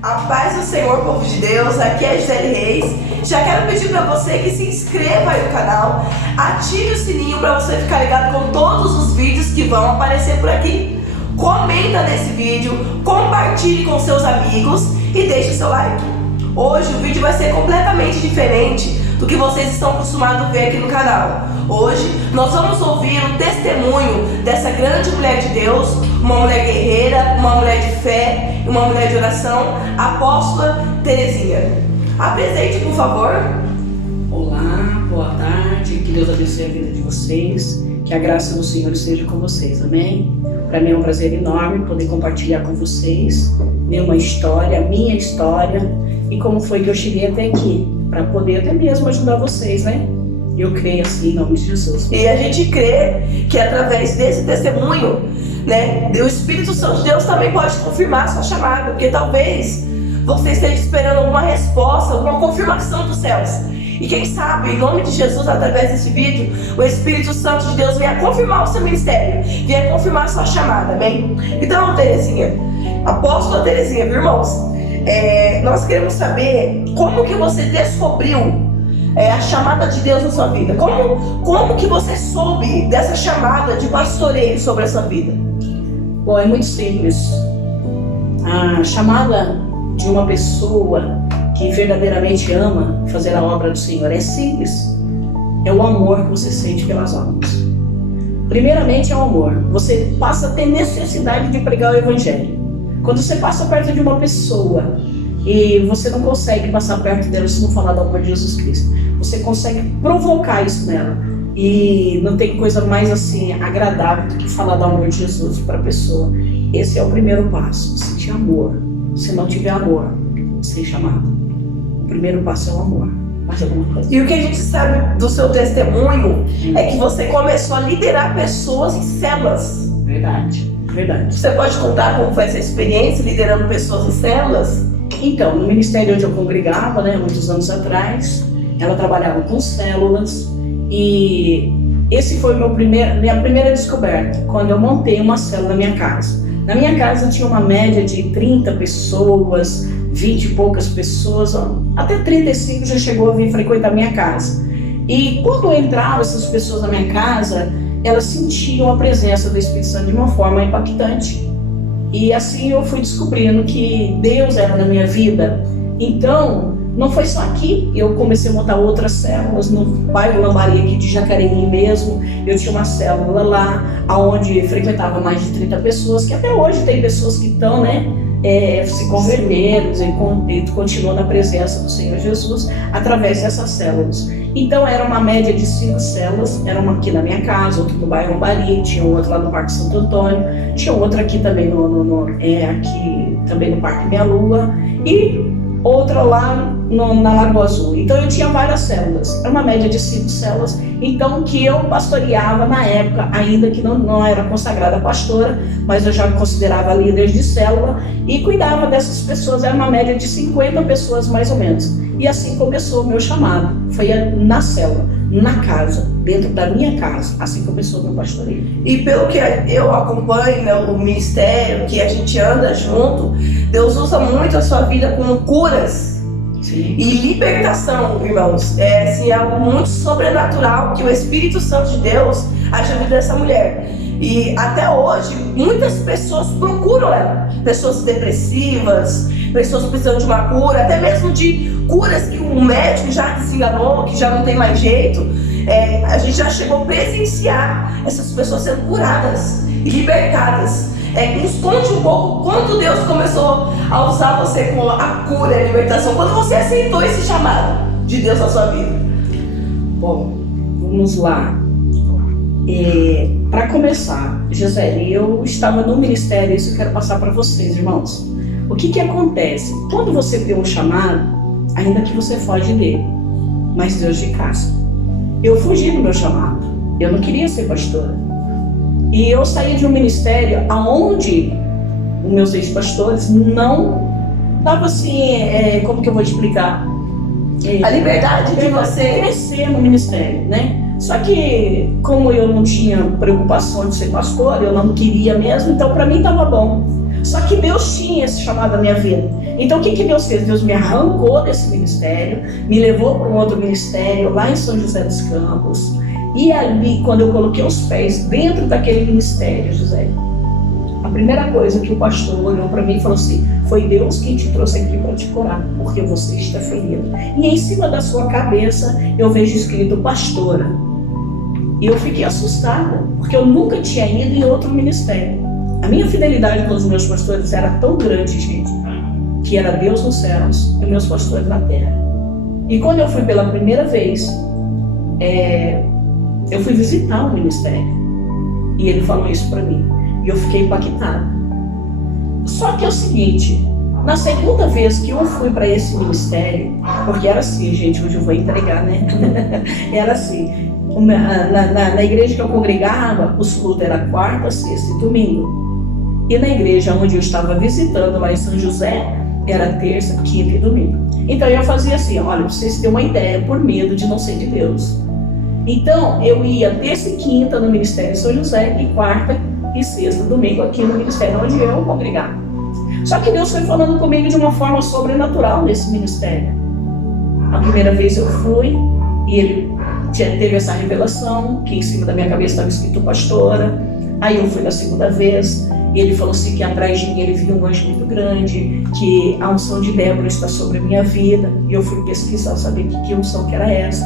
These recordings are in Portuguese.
A paz do Senhor, povo de Deus, aqui é a Gisele Reis. Já quero pedir para você que se inscreva aí no canal, ative o sininho para você ficar ligado com todos os vídeos que vão aparecer por aqui. Comenta nesse vídeo, compartilhe com seus amigos e deixe o seu like. Hoje o vídeo vai ser completamente diferente do que vocês estão acostumados a ver aqui no canal. Hoje nós vamos ouvir o testemunho dessa grande mulher de Deus, uma mulher guerreira, uma mulher de fé, uma mulher de oração, a apóstola Terezinha. Apresente, por favor. Olá, boa tarde, que Deus abençoe a vida de vocês, que a graça do Senhor esteja com vocês, amém? Para mim é um prazer enorme poder compartilhar com vocês minha história e como foi que eu cheguei até aqui, para poder até mesmo ajudar vocês, né? Eu creio assim, em nome de Jesus. E a gente crê que através desse testemunho, né, o Espírito Santo de Deus também pode confirmar a sua chamada, porque talvez você esteja esperando alguma resposta, alguma confirmação dos céus. E quem sabe, em nome de Jesus, através desse vídeo, o Espírito Santo de Deus venha confirmar o seu ministério, venha confirmar a sua chamada, amém? Então, Terezinha, apóstola Terezinha, viu, irmãos? Nós queremos saber como que você descobriu a chamada de Deus na sua vida. Como que você soube dessa chamada de pastoreio sobre a sua vida? Bom, é muito simples. A chamada de uma pessoa que verdadeiramente ama fazer a obra do Senhor é simples. É o amor que você sente pelas almas. Primeiramente é o amor. Você passa a ter necessidade de pregar o Evangelho. Quando você passa perto de uma pessoa e você não consegue passar perto dela se não falar do amor de Jesus Cristo, você consegue provocar isso nela. E não tem coisa mais assim agradável do que falar do amor de Jesus para a pessoa. Esse é o primeiro passo, sentir amor. Se não tiver amor, sem chamado. O primeiro passo é o amor. Mais alguma coisa? E o que a gente sabe do seu testemunho é que você começou a liderar pessoas em células. Verdade. Você pode contar como foi essa experiência liderando pessoas em células? Então, no ministério onde eu congregava, muitos anos atrás, ela trabalhava com células e esse foi minha primeira descoberta, quando eu montei uma célula na minha casa. Na minha casa tinha uma média de 30 pessoas, 20 e poucas pessoas, até 35 já chegou a vir frequentar a minha casa. E quando entravam essas pessoas na minha casa, elas sentiam a presença do Espírito Santo de uma forma impactante. E assim eu fui descobrindo que Deus era na minha vida. Então, não foi só aqui, eu comecei a montar outras células no bairro Lambari aqui de Jacareí mesmo. Eu tinha uma célula lá, onde frequentava mais de 30 pessoas, que até hoje tem pessoas que estão, se converteram e continuam na presença do Senhor Jesus através dessas células. Então era uma média de 5 células, era uma aqui na minha casa, outra no bairro Lambari, tinha outra lá no Parque Santo Antônio, tinha outra aqui também aqui também no Parque Minha Lua e outra lá na Lagoa Azul. Então eu tinha várias células, era uma média de 5 células, então que eu pastoreava na época, ainda que não era consagrada pastora, mas eu já me considerava líder de célula e cuidava dessas pessoas, era uma média de 50 pessoas mais ou menos. E assim começou o meu chamado, foi na célula, na casa, dentro da minha casa, assim começou o meu pastoreio. E pelo que eu acompanho, o ministério, que a gente anda junto, Deus usa muito a sua vida com curas. Sim. E libertação, irmãos. É algo muito sobrenatural que o Espírito Santo de Deus age na vida dessa mulher. E até hoje, muitas pessoas procuram ela. Pessoas depressivas, pessoas precisando de uma cura, até mesmo de curas que o médico já desenganou, que já não tem mais jeito. A gente já chegou a presenciar essas pessoas sendo curadas e libertadas. Nos conte um pouco quando Deus começou a usar você com a cura e a libertação, quando você aceitou esse chamado de Deus na sua vida. Bom, vamos lá. Para começar, Gisele, eu estava no ministério, isso eu quero passar para vocês, irmãos. O que acontece? Quando você tem um chamado, ainda que você foge dele, mas Deus te caça. Eu fugi do meu chamado, eu não queria ser pastora. E eu saí de um ministério onde os meus ex-pastores não davam assim, como que eu vou explicar? A liberdade de você crescer no ministério, Só que, como eu não tinha preocupação de ser pastor, eu não queria mesmo, então para mim estava bom. Só que Deus tinha esse chamado na minha vida. Então o que Deus fez? Deus me arrancou desse ministério, me levou para um outro ministério lá em São José dos Campos. E ali, quando eu coloquei os pés dentro daquele ministério, José, a primeira coisa que o pastor olhou para mim e falou assim: foi Deus quem te trouxe aqui para te curar, porque você está ferido. E em cima da sua cabeça eu vejo escrito pastora. E eu fiquei assustada, porque eu nunca tinha ido em outro ministério. A minha fidelidade com os meus pastores era tão grande, gente, que era Deus nos céus e meus pastores na terra. E quando eu fui pela primeira vez, eu fui visitar o ministério. E ele falou isso para mim. E eu fiquei impactada. Só que é o seguinte, na segunda vez que eu fui para esse ministério, porque era assim, gente, hoje eu vou entregar, né? Era assim, na igreja que eu congregava, os cultos eram quarta, sexta e domingo. E na igreja onde eu estava visitando, lá em São José, era terça, quinta e domingo. Então eu fazia assim, olha, pra vocês terem uma ideia, por medo de não ser de Deus. Então eu ia terça e quinta no ministério de São José e quarta e sexta, domingo aqui no ministério onde eu congregava. Só que Deus foi falando comigo de uma forma sobrenatural nesse ministério. A primeira vez eu fui e ele teve essa revelação que em cima da minha cabeça estava escrito pastora. Aí eu fui na segunda vez e ele falou assim que atrás de mim ele viu um anjo muito grande, que a unção de Débora está sobre a minha vida. E eu fui pesquisar, saber que unção que era essa.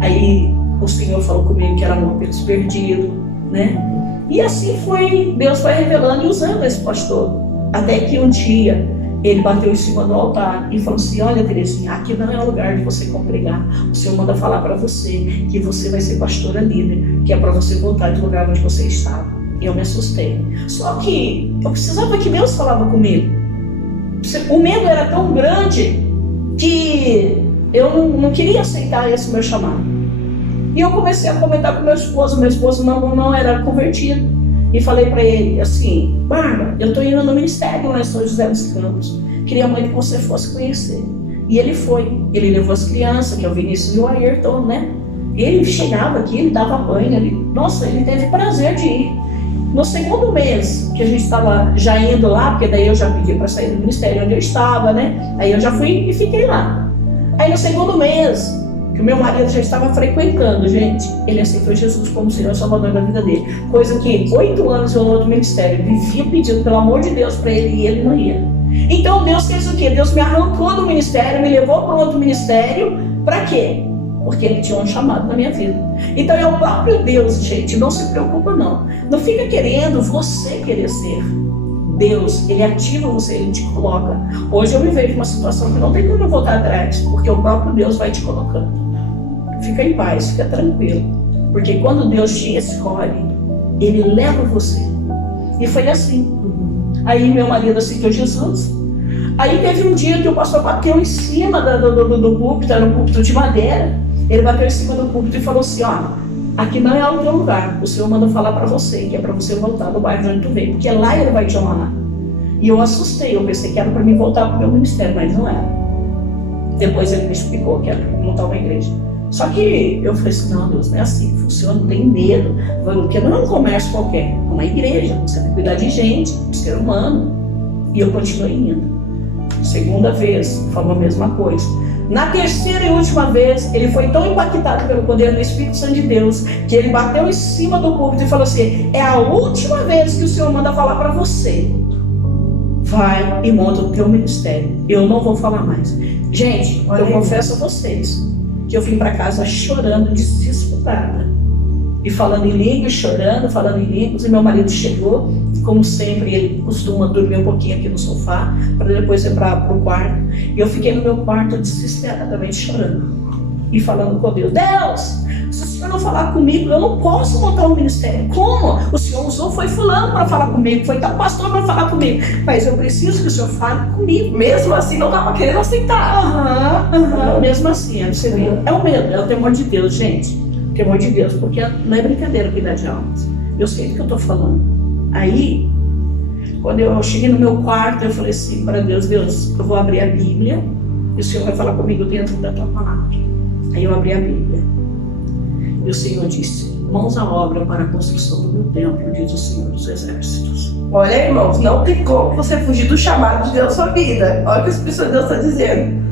Aí o Senhor falou comigo que era amor pelos perdidos, né? E assim foi, Deus foi revelando e usando esse pastor. Até que um dia ele bateu em cima do altar e falou assim: olha, Terezinha, aqui não é o lugar de você congregar. O Senhor manda falar para você que você vai ser pastora líder, que é para você voltar do lugar onde você estava. E eu me assustei. Só que eu precisava que Deus falava comigo. O medo era tão grande que eu não queria aceitar esse meu chamado. E eu comecei a comentar com meu esposo não era convertido. E falei para ele assim: Bárbara, eu estou indo no ministério lá em São José dos Campos. Queria muito que você fosse conhecer. E ele foi. Ele levou as crianças, que é o Vinícius e o Ayrton, né? Ele chegava aqui, ele dava banho. Nossa, ele teve prazer de ir. No segundo mês que a gente estava já indo lá, porque daí eu já pedi para sair do ministério onde eu estava, né? Aí eu já fui e fiquei lá. Aí no segundo mês, que o meu marido já estava frequentando, gente, ele aceitou Jesus como Senhor e Salvador da vida dele. Coisa que 8 anos eu no outro ministério vivia pedindo pelo amor de Deus para ele e ele não ia. Então Deus fez o quê? Deus me arrancou do ministério, me levou para outro ministério. Para quê? Porque ele tinha um chamado na minha vida. Então é o próprio Deus, gente, não se preocupa não. Não fica querendo você querer ser. Deus, ele ativa você, ele te coloca. Hoje eu me vejo numa situação que não tem como eu voltar atrás, porque o próprio Deus vai te colocando. Fica em paz, fica tranquilo. Porque quando Deus te escolhe, ele leva você. E foi assim. Aí meu marido aceitou Jesus. Aí teve um dia que o pastor bateu em cima do púlpito, era um púlpito de madeira. Ele bateu em cima do púlpito e falou assim: ó, aqui não é o teu lugar. O Senhor mandou falar para você, que é para você voltar do bairro de onde tu veio, porque lá ele vai te honrar. E eu assustei, eu pensei que era para mim voltar para o meu ministério, mas não era. Depois ele me explicou que era para montar uma igreja. Só que eu falei assim: não, Deus, não é assim, funciona, não tem medo, porque não é um comércio qualquer, é uma igreja, você tem que cuidar de gente, de ser humano. E eu continuei indo. Segunda vez, falou a mesma coisa. Na terceira e última vez, ele foi tão impactado pelo poder do Espírito Santo de Deus, que ele bateu em cima do púlpito e falou assim: é a última vez que o Senhor manda falar para você. Vai e monta o teu ministério. Eu não vou falar mais. Gente, eu confesso a vocês que eu vim para casa chorando, desesperada. E falando em línguas, chorando, falando em línguas. E meu marido chegou, como sempre, ele costuma dormir um pouquinho aqui no sofá, para depois ir para o quarto. E eu fiquei no meu quarto desesperadamente chorando. E falando com Deus: Deus, se o Senhor não falar comigo, eu não posso montar um ministério. Como? O Senhor usou, foi fulano para falar comigo, foi tal pastor para falar comigo. Mas eu preciso que o Senhor fale comigo. Mesmo assim, não estava querendo aceitar. Mesmo assim, você viu? É o medo, é o temor de Deus, gente. Temor de Deus, porque não é brincadeira cuidar de almas. Eu sei do que eu estou falando. Aí, quando eu cheguei no meu quarto, eu falei assim para Deus: Deus, eu vou abrir a Bíblia e o Senhor vai falar comigo dentro da tua palavra. Aí eu abri a Bíblia e o Senhor disse: mãos à obra para a construção do meu templo, diz o Senhor dos Exércitos. Olha, irmãos, não tem como você fugir do chamado de Deus na sua vida. Olha o que o Espírito Santo de Deus está dizendo.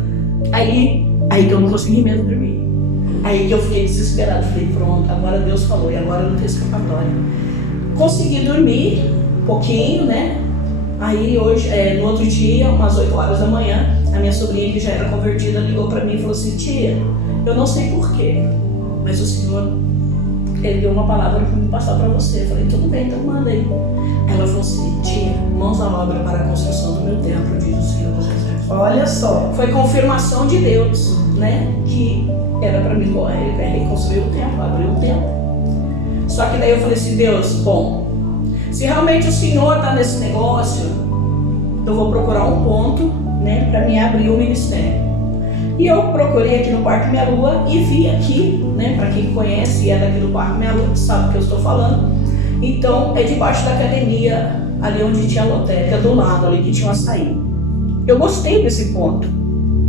Aí que eu não consegui mesmo dormir. Aí que eu fiquei desesperado. Falei, pronto, agora Deus falou e agora não tem escapatória. Consegui dormir um pouquinho, né? Aí hoje, no outro dia, umas 8 horas da manhã, a minha sobrinha, que já era convertida, ligou para mim e falou assim: tia, eu não sei porquê, mas o Senhor, Ele deu uma palavra para me passar para você. Eu falei, tudo bem, então manda aí. Ela falou assim: tia, mãos à obra para a construção do meu templo, diz o Senhor dos Exércitos. Olha só. Foi confirmação de Deus, né? Que era para mim reconstruir o templo, abrir o templo. Só que daí eu falei assim: Deus, bom, se realmente o Senhor está nesse negócio, eu vou procurar um ponto, né, para me abrir o ministério. E eu procurei aqui no Parque Minha Lua e vi aqui, né, para quem conhece e é daqui do Parque Minha Lua, sabe o que eu estou falando. Então, é debaixo da academia, ali onde tinha a lotérica, do lado ali que tinha um açaí. Eu gostei desse ponto.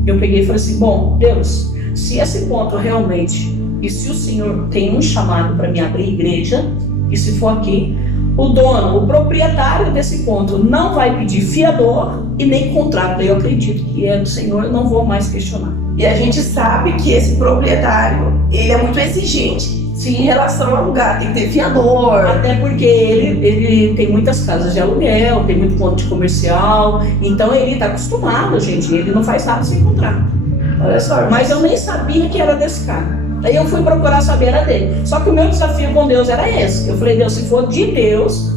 Eu peguei e falei assim: bom, Deus, se esse ponto realmente, e se o Senhor tem um chamado para me abrir igreja, e se for aqui, o dono, o proprietário desse ponto não vai pedir fiador e nem contrato. Eu acredito que é do Senhor, eu não vou mais questionar. E a gente sabe que esse proprietário, ele é muito exigente. Sim, em relação ao lugar, tem que ter fiador. Até porque ele tem muitas casas de aluguel, tem muito ponto de comercial, então ele está acostumado, gente, ele não faz nada sem contrato. Olha só. Mas eu nem sabia que era desse cara. Aí eu fui procurar saber, era dele. Só que o meu desafio com Deus era esse. Eu falei: Deus, se for de Deus,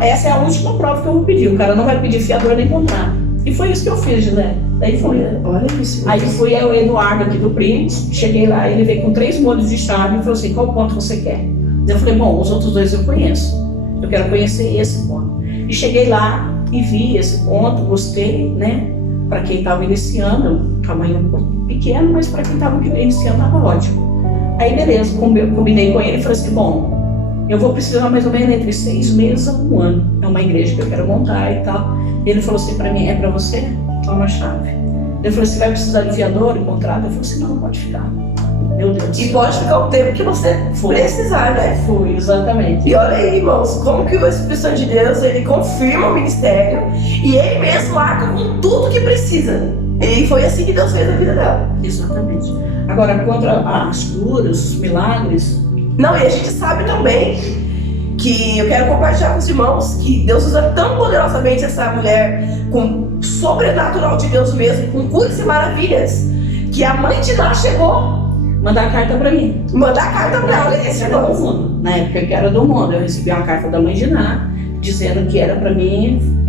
essa é a última prova que eu vou pedir. O cara não vai pedir fiador nem contrato. E foi isso que eu fiz, José. Daí foi. Olha isso. Aí fui eu, Eduardo, aqui do Prince. Cheguei lá, ele veio com 3 molhos de chave e falou assim: qual ponto você quer? Eu falei: bom, os outros 2 eu conheço. Eu quero conhecer esse ponto. E cheguei lá e vi esse ponto, gostei, né? Para quem estava iniciando, tamanho um pouco pequeno, mas para quem estava iniciando estava ótimo. Aí beleza, combinei com ele e falei assim: bom, eu vou precisar mais ou menos entre 6 meses a 1 ano. É uma igreja que eu quero montar e tal. Ele falou assim para mim: é para você? Toma a chave. Ele falou assim: vai precisar de fiador e contrato? Eu falei assim: não pode ficar. Meu Deus. E pode ficar o tempo que você precisar, né? Foi, exatamente. E olha aí, irmãos, como que o Espírito Santo de Deus, ele confirma o ministério e ele mesmo arca com tudo que precisa. E foi assim que Deus fez a vida dela. Exatamente. Agora, contra as curas, os milagres... Não, e a gente sabe também que eu quero compartilhar com os irmãos que Deus usa tão poderosamente essa mulher com sobrenatural de Deus mesmo, com curas e maravilhas, que a mãe de Ná chegou mandar carta pra mim. Mandar carta pra ela, esse era do mundo. Na época que era do mundo, eu recebi uma carta da mãe de Ná, dizendo que era pra mim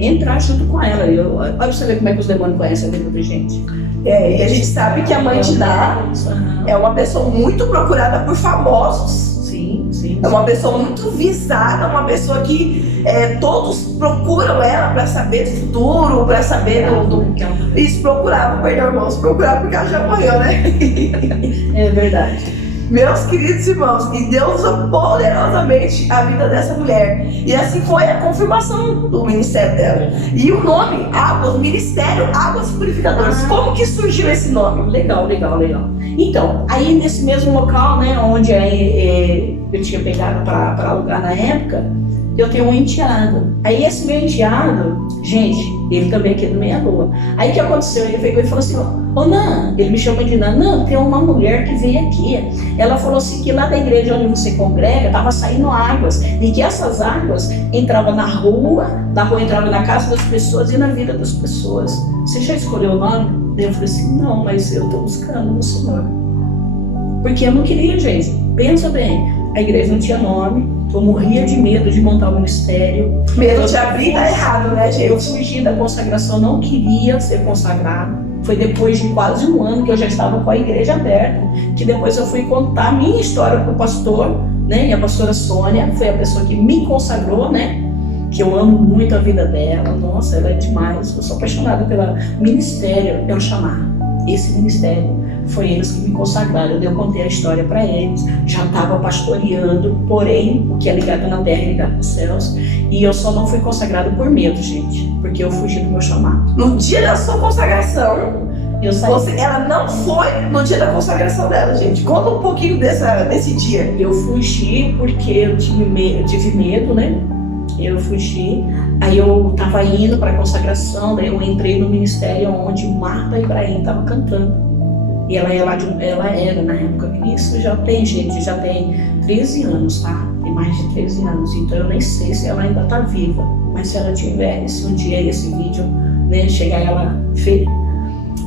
entrar junto com ela. Olha pra você ver como é que os demônios conhecem a vida da gente. E a gente sabe que a mãe de Ná é uma pessoa muito procurada por famosos. Sim. É uma pessoa muito visada, uma pessoa que todos procuram ela para saber do futuro, para saber do... Isso, procurava, perdão, irmãos, procurava porque ela já morreu, né? É verdade. Meus queridos irmãos, e Deus usou poderosamente a vida dessa mulher. E assim foi a confirmação do ministério dela. E o nome, Águas, Ministério Águas Purificadoras. Como que surgiu esse nome? Legal. Então, aí nesse mesmo local, né, onde eu tinha pegado para alugar na época, eu tenho um enteado. Aí esse meu enteado, gente, ele também aqui do Meia Lua. Aí o que aconteceu? Ele pegou e falou assim: ô Nan, ele me chama de Nan. Nan, tem uma mulher que veio aqui. Ela falou assim que lá da igreja onde você congrega estava saindo águas e que essas águas entravam na rua, da rua entrava na casa das pessoas e na vida das pessoas. Você já escolheu o nome? Eu falei assim: não, mas eu estou buscando no Senhor. Porque eu não queria, gente. Pensa bem, a igreja não tinha nome. Eu morria de medo de montar o ministério. Medo de abrir e dar errado, né, gente? Eu fugi da consagração, não queria ser consagrado. Foi depois de quase 1 ano que eu já estava com a igreja aberta, que depois eu fui contar a minha história para o pastor, né? E a pastora Sônia foi a pessoa que me consagrou, né? Que eu amo muito a vida dela. Nossa, ela é demais. Eu sou apaixonada pelo ministério, pelo chamar. Esse ministério. Foi eles que me consagraram. Eu contei a história para eles, já estava pastoreando, porém, o que é ligado na terra é ligado nos céus. E eu só não fui consagrado por medo, gente, porque eu fugi do meu chamado. No dia da sua consagração, Eu saí. Ela não foi no dia da consagração dela, gente. Conta um pouquinho desse dia. Eu fugi porque eu tive medo, né? Eu fugi. Aí eu tava indo para a consagração, daí eu entrei no ministério onde Marta Ibrahim estava cantando. E ela era na época, isso já tem, gente, já tem 13 anos, tá? Tem mais de 13 anos, então eu nem sei se ela ainda tá viva. Mas se ela tiver, se um dia esse vídeo, né, chegar ela ver,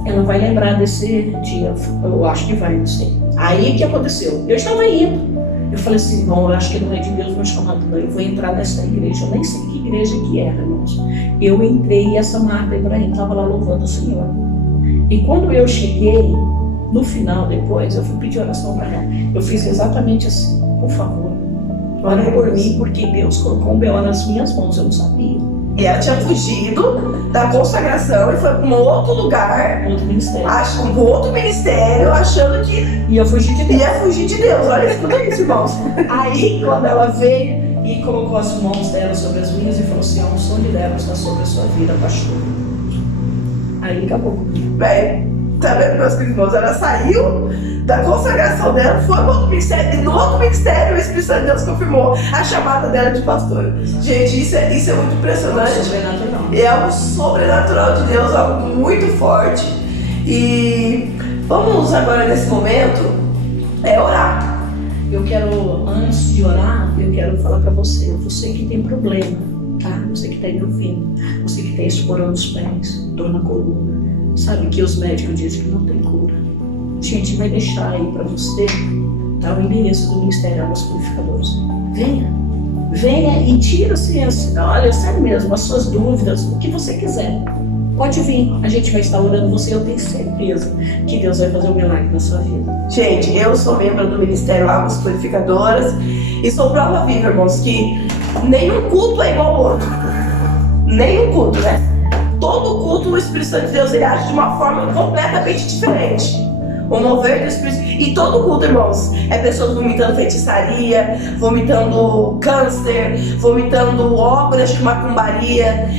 ela vai lembrar desse dia, eu acho que vai, não sei. Aí o que aconteceu? Eu estava indo. Eu falei assim, bom, eu acho que não é de Deus meu chamado, não. Eu vou entrar nessa igreja. Eu nem sei que igreja que era, irmãos. Eu entrei e essa Marta Ibrahim estava lá louvando o Senhor. E quando eu cheguei, no final, depois, eu fui pedir oração para ela. Eu fiz exatamente assim, por favor, ora por mim, porque Deus colocou um B.O. nas minhas mãos, eu não sabia. E ela tinha fugido da consagração e foi para um outro lugar, Outro ministério. um outro ministério, achando que Ia fugir de Deus. ia fugir de Deus. Olha, escuta isso, irmãos. Aí, quando ela veio e colocou as mãos dela sobre as minhas e falou assim, a unção de Deus está sobre a sua vida, pastor. Aí acabou. Bem, tá vendo, meus queridos irmãos? Ela saiu da consagração dela, foi para outro ministério, e no outro ministério o Espírito Santo de Deus confirmou a chamada dela de pastora. Gente, isso é muito impressionante. Sobrenatural. É algo sobrenatural de Deus, algo muito forte. E vamos agora nesse momento orar. Eu quero, antes de orar, eu quero falar para você que tem problema, tá? Você que está aí ouvindo, você que tem esporão nos pés, dor na coluna, sabe que os médicos dizem que não tem cura. A gente vai deixar aí para você, tá, o endereço do Ministério Águas Purificadoras. Venha e tira-se, olha, sério mesmo, as suas dúvidas, o que você quiser. Pode vir, a gente vai estar orando você, eu tenho certeza que Deus vai fazer um milagre na sua vida. Gente, eu sou membro do Ministério Águas Purificadoras e sou prova viva, irmãos, que nenhum culto é igual ao outro. Nenhum culto, né? Todo culto, o Espírito Santo de Deus, ele age de uma forma completamente diferente. O mover do Espírito. E todo culto, irmãos, é pessoas vomitando feitiçaria, vomitando câncer, vomitando obras de macumbaria,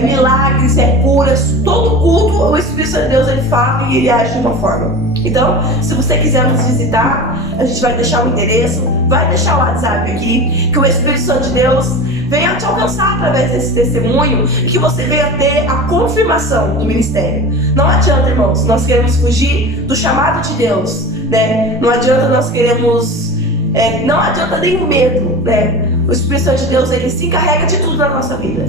milagres, curas. Todo culto, o Espírito Santo de Deus, ele fala e ele age de uma forma. Então, se você quiser nos visitar, a gente vai deixar o endereço, vai deixar o WhatsApp aqui, que o Espírito Santo de Deus venha te alcançar através desse testemunho e que você venha ter a confirmação do ministério. Não adianta, irmãos, nós queremos fugir do chamado de Deus, né? Não adianta nós queremos, não adianta nem o medo, né? O Espírito Santo de Deus, ele se encarrega de tudo na nossa vida,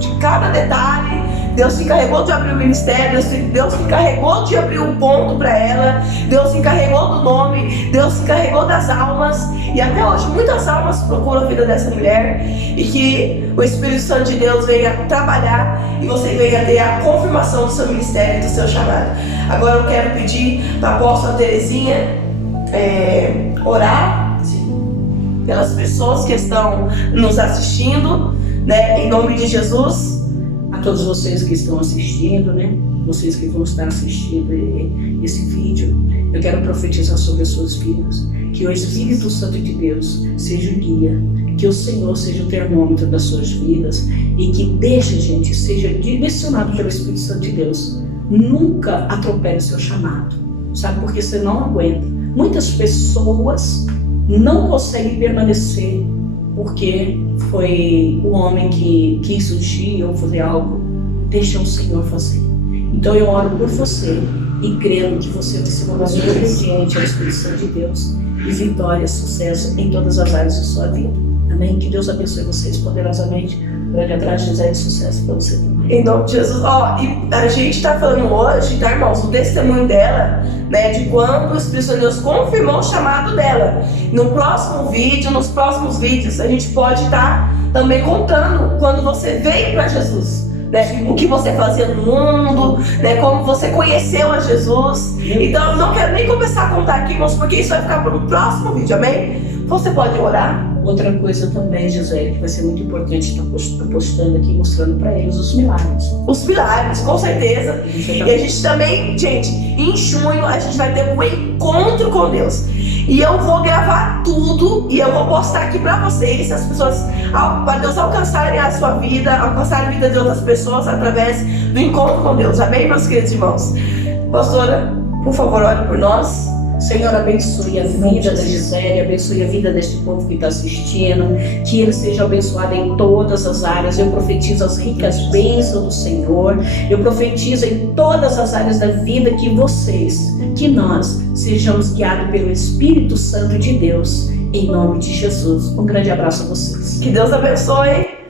de cada detalhe. Deus se encarregou de abrir o ministério, Deus se encarregou de abrir um ponto para ela, Deus se encarregou do nome, Deus se encarregou das almas, e até hoje muitas almas procuram a vida dessa mulher, e que o Espírito Santo de Deus venha trabalhar e você venha ter a confirmação do seu ministério, do seu chamado. Agora eu quero pedir para a apóstola Terezinha orar pelas pessoas que estão nos assistindo, né, em nome de Jesus. A todos vocês que estão assistindo, né? Vocês que vão estar assistindo esse vídeo, eu quero profetizar sobre as suas vidas. Que o Espírito Santo de Deus seja o guia, que o Senhor seja o termômetro das suas vidas e que deixe, gente, seja direcionado pelo Espírito Santo de Deus. Nunca atropele seu chamado, sabe? Porque você não aguenta. Muitas pessoas não conseguem permanecer porque foi o homem que quis surgir ou fazer algo. Deixa o Senhor fazer. Então eu oro por você e crendo que você vai ser uma pessoa obediente ao Espírito Santo de Deus e vitória, sucesso em todas as áreas da sua vida. Amém? Que Deus abençoe vocês poderosamente. Grande atrás de José e sucesso para você também. Em nome de Jesus. E a gente está falando hoje, tá, irmãos, o testemunho dela, né, de quando o Espírito Santo de Deus confirmou o chamado dela. No próximo vídeo, nos próximos vídeos, a gente pode estar também contando quando você veio para Jesus, né, o que você fazia no mundo, né, como você conheceu a Jesus. Então, eu não quero nem começar a contar aqui, irmãos, porque isso vai ficar para o próximo vídeo, amém? Você pode orar. Outra coisa também, José, que vai ser muito importante estar postando aqui, mostrando para eles os milagres. Os milagres, com certeza. E a gente também, gente, em junho a gente vai ter um encontro com Deus. E eu vou gravar tudo e eu vou postar aqui para vocês, as pessoas, para Deus alcançarem a sua vida, alcançarem a vida de outras pessoas através do encontro com Deus. Amém, meus queridos irmãos? Pastora, por favor, ore por nós. Senhor, abençoe a vida da Gisele, abençoe a vida deste povo que está assistindo, que ele seja abençoado em todas as áreas. Eu profetizo as ricas bênçãos do Senhor, eu profetizo em todas as áreas da vida que nós sejamos guiados pelo Espírito Santo de Deus, em nome de Jesus. Um grande abraço a vocês. Que Deus abençoe.